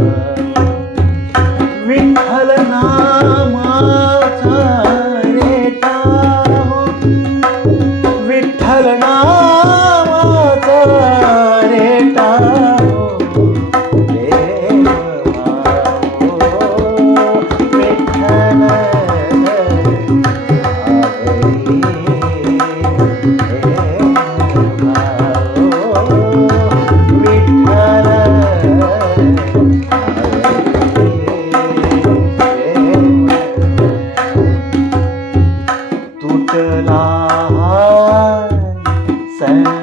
love.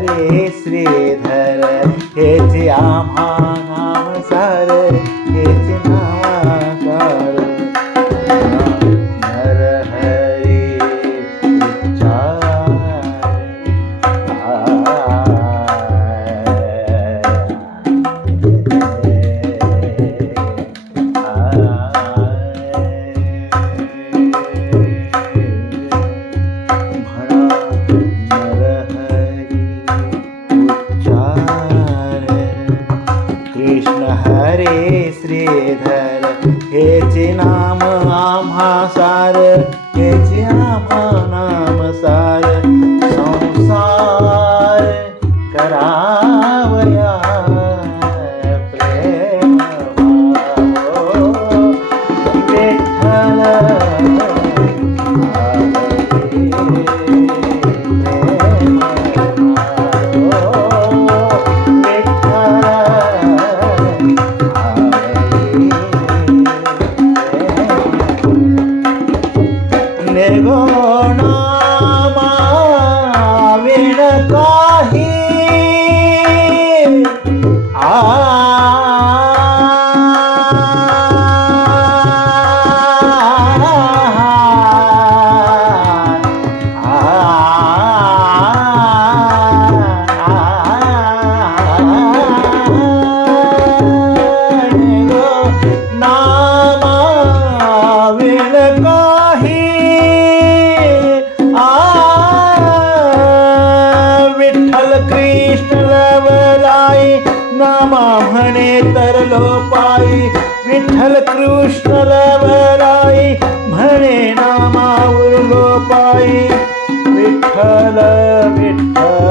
हरे श्रीधर हे आम्हा ยามอา কেমনে माई विठ्ठल कृष्ण लवराई म्हणे नामावर गोपाई विठ्ठल विठ्ठल.